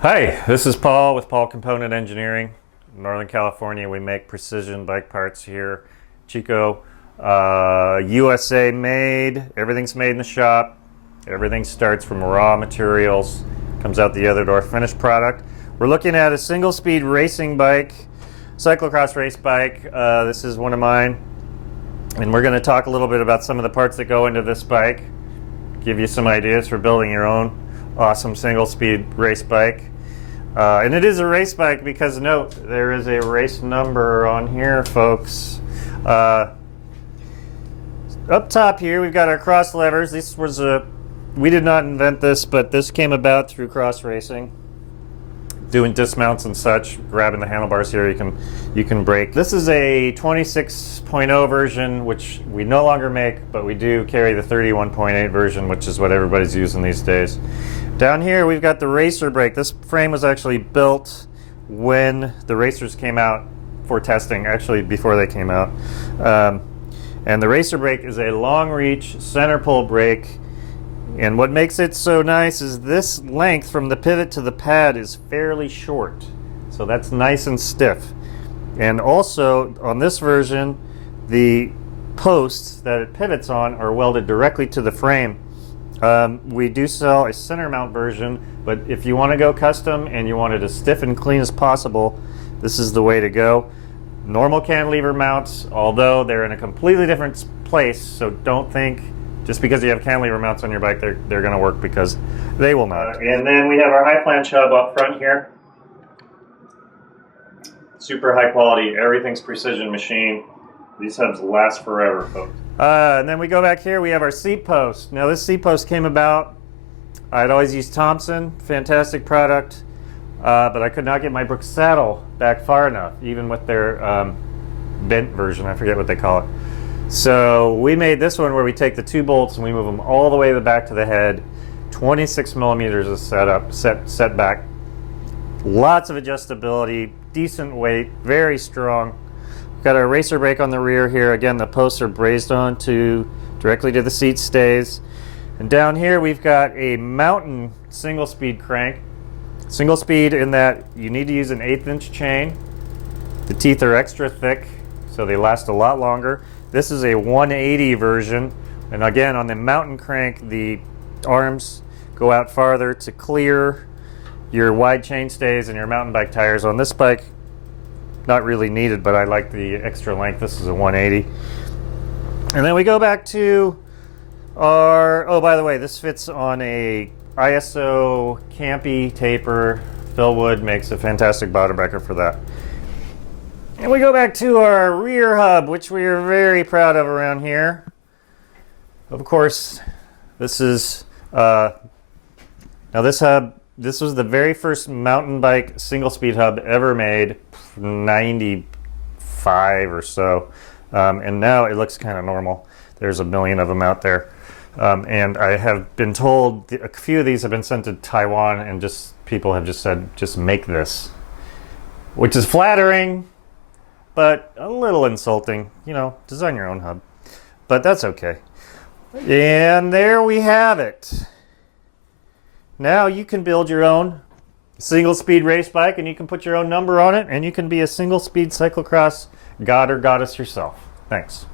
Hi, this is Paul with Paul Component Engineering. In Northern California, we make precision bike parts here. Chico, USA made. Everything's made in the shop. Everything starts from raw materials, comes out the other door, finished product. We're looking at a single-speed racing bike, cyclocross race bike. This is one of mine. And we're going to talk a little bit about some of the parts that go into this bike, give you some ideas for building your own awesome single-speed race bike. And it is a race bike because, note, there is a race number on here, folks. Up top here, we've got our cross levers. We did not invent this, but this came about through cross racing. Doing dismounts and such, grabbing the handlebars here, you can brake. This is a 26.0 version, which we no longer make, but we do carry the 31.8 version, which is what everybody's using these days. Down here, we've got the racer brake. This frame was actually built when the racers came out for testing, actually before they came out. And the racer brake is a long reach center pull brake. And what makes it so nice is this length from the pivot to the pad is fairly short. So that's nice and stiff. And also on this version, the posts that it pivots on are welded directly to the frame. We do sell a center mount version, but if you want to go custom and you want it as stiff and clean as possible, this is the way to go. Normal cantilever mounts, although they're in a completely different place, so don't think just because you have cantilever mounts on your bike, they're going to work, because they will not. And then we have our high flange hub up front here. Super high quality, everything's precision machine. These hubs last forever, folks. And then we go back here, we have our seat post. Now this seat post came about, I'd always used Thompson, fantastic product, but I could not get my Brooks saddle back far enough, even with their bent version, I forget what they call it. So we made this one where we take the two bolts and we move them all the way to the back to the head. 26 millimeters of set back. Lots of adjustability, decent weight, very strong. We've got our racer brake on the rear here. Again, the posts are brazed on directly to the seat stays. And down here we've got a mountain single speed crank. Single speed in that you need to use an 1/8 inch chain. The teeth are extra thick, so they last a lot longer. This is a 180 version, and again, on the mountain crank, the arms go out farther to clear your wide chain stays and your mountain bike tires. On this bike, not really needed, but I like the extra length. This is a 180. And then we go back to our, oh, by the way, this fits on a ISO Campy taper. Phil Wood makes a fantastic bottom bracket for that. And we go back to our rear hub, which we are very proud of around here. Of course, this is, now this hub, this was the very first mountain bike single speed hub ever made, 95 or so. And now it looks kind of normal. There's a million of them out there. And I have been told a few of these have been sent to Taiwan, and people have just said, just make this, which is flattering, but a little insulting. You know, design your own hub. But that's okay. And there we have it. Now you can build your own single speed race bike, and you can put your own number on it, and you can be a single speed cyclocross god or goddess yourself. Thanks.